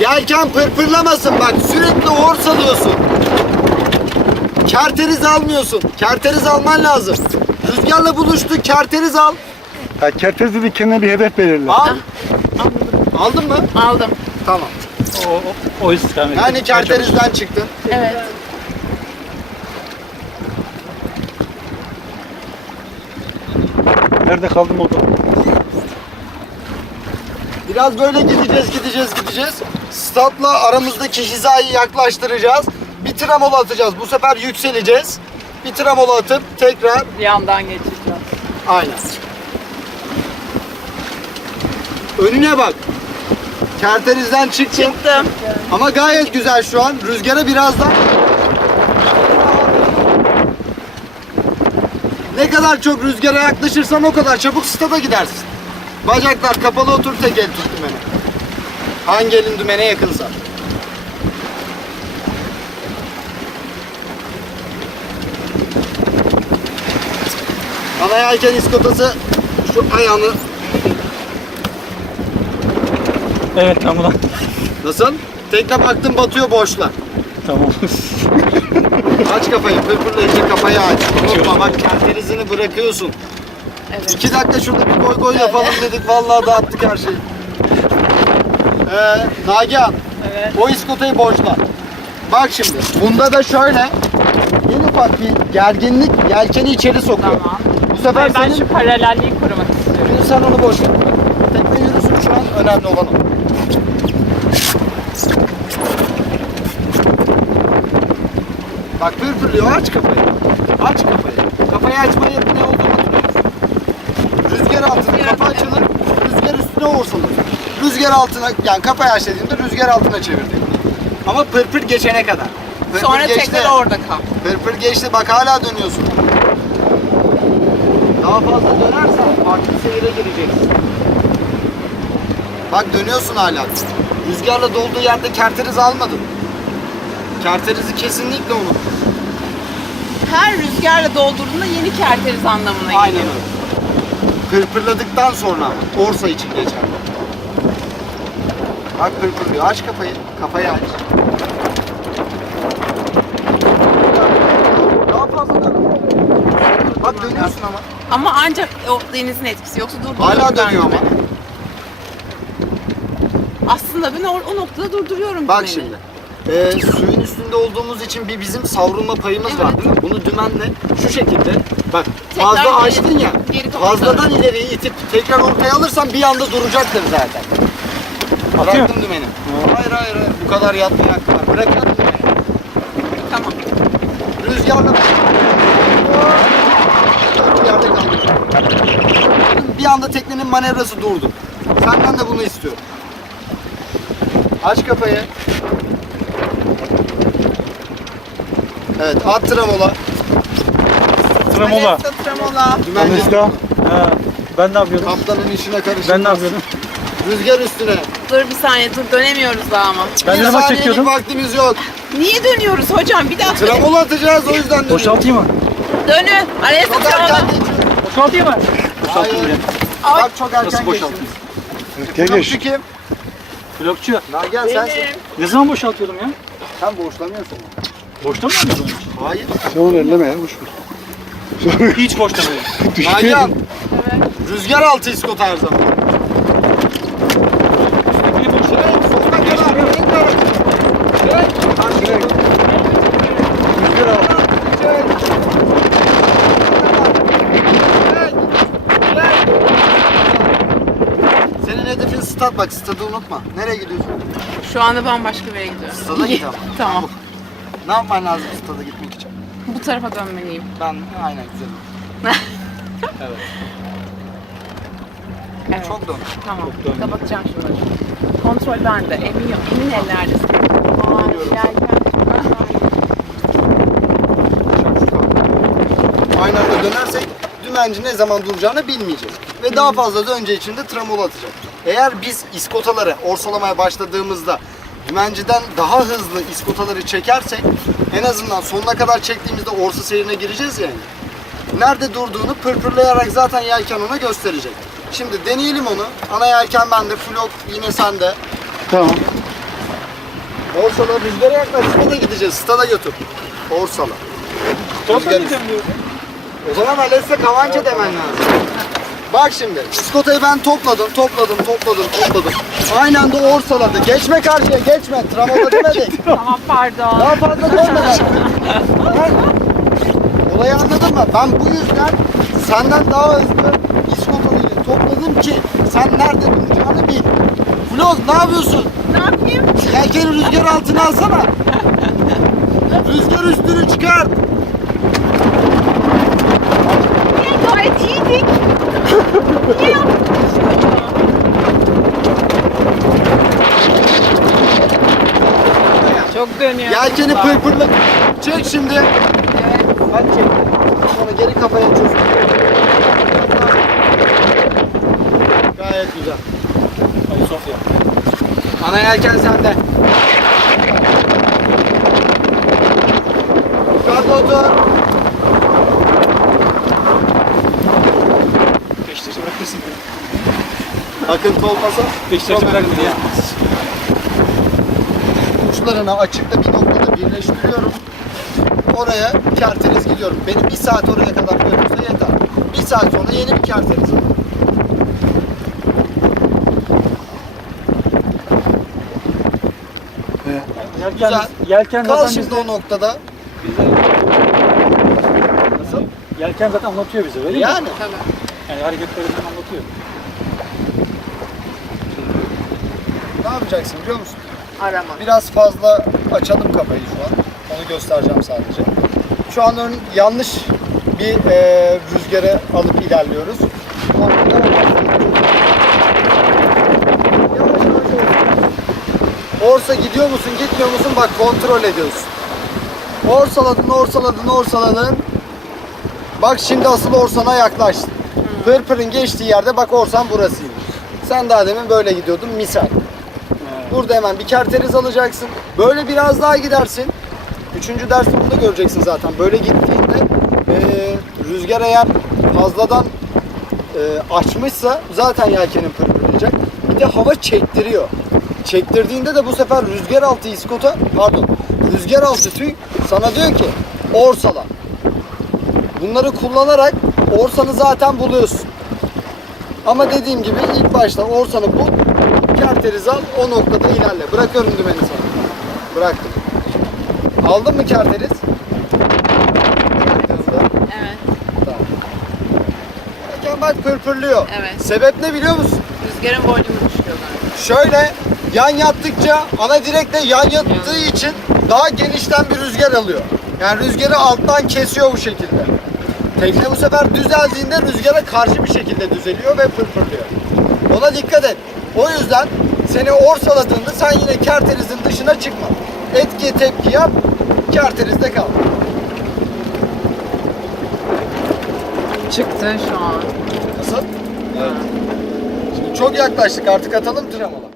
Yelken pırpırlamasın bak, sürekli orsalıyorsun. Kerteriz almıyorsun. Kerteriz alman lazım. Rüzgarla buluştu, kerteriz al. Ya kerteriz dedi, kendine bir hedef belirle. Al. Aldın mı? Aldım. Tamam. O istikamet. Yani kerterizden çıktın. Evet. Nerede kaldım orada? Biraz böyle gideceğiz. Statla aramızdaki hizayı yaklaştıracağız. Bir tramol atacağız. Bu sefer yükseleceğiz. Bir tramol atıp tekrar Yandan geçeceğim. aynen. Önüne bak. Kerterizden çıktın. Çıktım. Ama gayet güzel şu an. Rüzgara birazdan. Ne kadar çok rüzgara yaklaşırsan o kadar çabuk stada gidersin. Bacaklar kapalı otur, tek el tut dümene. Hangi elin dümene yakınsa. Ana yelken iskotası şu ayağını. Evet tamam. Nasıl? Tekne baktın batıyor boşla. Tamam. Aç kafayı, pırpırlayıcı kafayı aç. Korkma bak, kerterizini bırakıyorsun. Evet. 2 dakika şurada bir goy goy yapalım dedik, vallahi dağıttık her şeyi. Nagihan, Evet. o iskotayı boşla. Bak şimdi, bunda da şöyle, en ufak bir gerginlik yelkeni içeri sokuyor. Tamam. Bu sefer Ben senin, şu paralelliği korumak istiyorum. sen onu boş ver. Tekne yürüsün şu an, önemli olan o. Bak pırpırlıyor, aç kafayı. Aç kafayı. Kafayı açmayı ne olduğunu hatırlıyorsun. Rüzgar altına kafa açılır, rüzgar üstüne vursulur. Rüzgar altına, yani kafayı aç dediğimde rüzgar altına çevirdik. Ama pırpır geçene kadar. Pırpır Sonra geçti, tekrar orada kal. pırpır geçti, bak hala dönüyorsun. Daha fazla dönersen farklı seyire gireceksin. Bak dönüyorsun hala. Rüzgarla dolduğu yerde kerteriz almadın. Kerterizi kesinlikle unut. Her rüzgarla doldurduğunda yeni kerteriz anlamına Aynen geliyor. öyle. Pırpırladıktan sonra Orsa için geçer. Bak pırpırlıyor. Aç kafayı. Kafayı aç. Daha fazla dön. Bak dönüyorsun ama. Ama ancak o denizin etkisi, yoksa durduruyorum. Hala dönüyor ama. Aslında ben o noktada durduruyorum. Bak dümeni. şimdi. Suyun üstünde olduğumuz için bir bizim savrulma payımız var değil mi? Bunu dümenle şu şekilde, bak Tekrar fazla geri- açtın ya, geri kapatalım. fazladan ileriye itip tekrar ortaya alırsan bir anda duracaktır zaten. Bıraktım dümeni. Hayır, bu kadar yatmaya hakkı var. Bıraktım dümeni. Tamam. Rüzgarla bir yerde kaldı. Bir anda teknenin manevrası durdu. Senden de bunu istiyorum. Aç kafayı. Evet, at tramola. Tramola. Alesta, tremola. Dümenci Anesta. Ha, ben ne yapıyordum? kaptanın işine karıştırmaz. Ben ne yapıyordum? Rüzgar üstüne. Dur bir saniye, dur dönemiyoruz daha ama. Ben Bir ne zaman saniyelik çekiyordum? vaktimiz yok. Niye dönüyoruz hocam? Bir daha söyle. Tramola atacağız, o yüzden dönüyoruz. Boşaltayım mı? Dönün. Alesta, Çok tremola. erken geçiyoruz. Boşaltayım mı? Boşaltayım Hayır. ya. Bak çok erken Nasıl boşaltayım? geçtiniz. Erkeğe geç. Pilotçu kim? Blokçu. Nagihan sensin. Benim. Ne zaman boşaltıyordum ya? Sen borçlanıyorsun. Boşta mı yapıyordum? Hayır. Sen onu elleme ya, boş ver. Hiç boşta mı? Nagihan, Evet. rüzgar altı iskot her zaman. Üsttekini boşta. Evet, sonuna kadar. Evet. Evet. Rüzgar altı. Evet. Evet. Evet. Senin hedefin stat, bak stadı unutma. Nereye gidiyorsun? Şu anda bambaşka bir yere gidiyorum. Stada git ama. Tamam. Ne yapman lazım stada gitmek için? Bu tarafa dönmeliyim. Ben aynen güzel. Evet. Evet. Çok dön. Tamam. döndüm. Kapatacağım şunları. Kontrol bende. Emin ellerdesin. Yelken. Aynı anda dönersek dümenci ne zaman duracağını bilmeyeceğiz. Ve daha fazla döneceği için de tramol atacak. Eğer biz iskotaları orsalamaya başladığımızda dümenciden daha hızlı iskotaları çekersek, en azından sonuna kadar çektiğimizde orsa seyrine gireceğiz yani. nerede durduğunu pırpırlayarak zaten yelken ona gösterecek. Şimdi deneyelim onu. Ana yelken bende, flok yine sende. Tamam. Orsala rüzgara yaklaş, stada gideceğiz, stada götür. Orsala. Topla Rüzgar- gideceğim diyorsun. O zaman Ales'e kavança demen lazım. Bak şimdi, iskotayı ben topladım. Aynı anda orsaladı. Geçme karşıya, geçme. Travma demedik. Tamam pardon. Daha fazla dönme. Ha? Olayı anladın mı? Ben bu yüzden senden daha hızlı iskotayı topladım ki sen nerede duracağını bil. Floz ne yapıyorsun? Ne yapayım? Yelkeni rüzgar altına alsana. Rüzgar üstünü çıkar. Niye gayet iyiydik? Niye yaptın? Çok dönüyor. Yelkeni pırpırla. Çek şimdi. Evet. Hadi çek. Sonra geri kafaya çöz. Gayet güzel. Hadi Sofya. Ana yelken sende. Yukarıda otur. Peşteşe bırakırsın. Akıntı olmasa. Peşteşe bırak beni ya. Uçlarını açıkta bir noktada birleştiriyorum. Oraya kerteriz gidiyorum. Benim bir saat oraya kadar götürse yeter. Bir saat sonra yeni bir kerteriz var. Yelken, Güzel. yelken Kal zaten şimdi bize, o noktada. Nasıl? yelken zaten anlatıyor bize öyle mi? Yani. Yani hareketlerinden anlatıyor. Ne yapacaksın biliyor musun? Arama. Biraz fazla açalım kafayı şu an. Onu göstereceğim sadece. Şu an yanlış bir rüzgara alıp ilerliyoruz. Yavaş yavaş olsun. Orsa gidiyor musun, gitmiyor musun? Bak kontrol ediyorsun. Orsaladın. Bak şimdi asıl orsana yaklaştın. Pırpırın geçtiği yerde bak orsan burasıymış. Sen daha demin böyle gidiyordun misal. Burada hemen bir kerteriz alacaksın. Böyle biraz daha gidersin. 3. derste bunu da göreceksin zaten. Böyle gittiğinde rüzgar eğer fazladan açmışsa zaten yelkenin pırpırlayacak. Bir de hava çektiriyor. Çektirdiğinde de bu sefer rüzgar altı rüzgar altı tüy sana diyor ki orsala. Bunları kullanarak orsanı zaten buluyorsun. Ama dediğim gibi ilk başta orsanı bul, kerteriz al, o noktada ilerle. Bırakıyorum dümeni sana. Bıraktım. Aldın mı kerteriz? Evet. Tamam. Yelken bak pırpırlıyor. Evet. Sebep ne biliyor musun? Rüzgarın volümü düşüyor galiba. Şöyle yan yattıkça ana direkte yan yattığı için daha genişten bir rüzgar alıyor. Yani rüzgarı alttan kesiyor bu şekilde. Tekne bu sefer düzeldiğinde rüzgara karşı bir şekilde düzeliyor ve pırpırlıyor. Ona dikkat et. O yüzden seni orsaladığında sen yine kerterizin dışına çıkma. Etki tepki yap, kerterizde kal. Çıktı şu an. Nasıl? Evet. Şimdi çok yaklaştık, artık atalım tramola.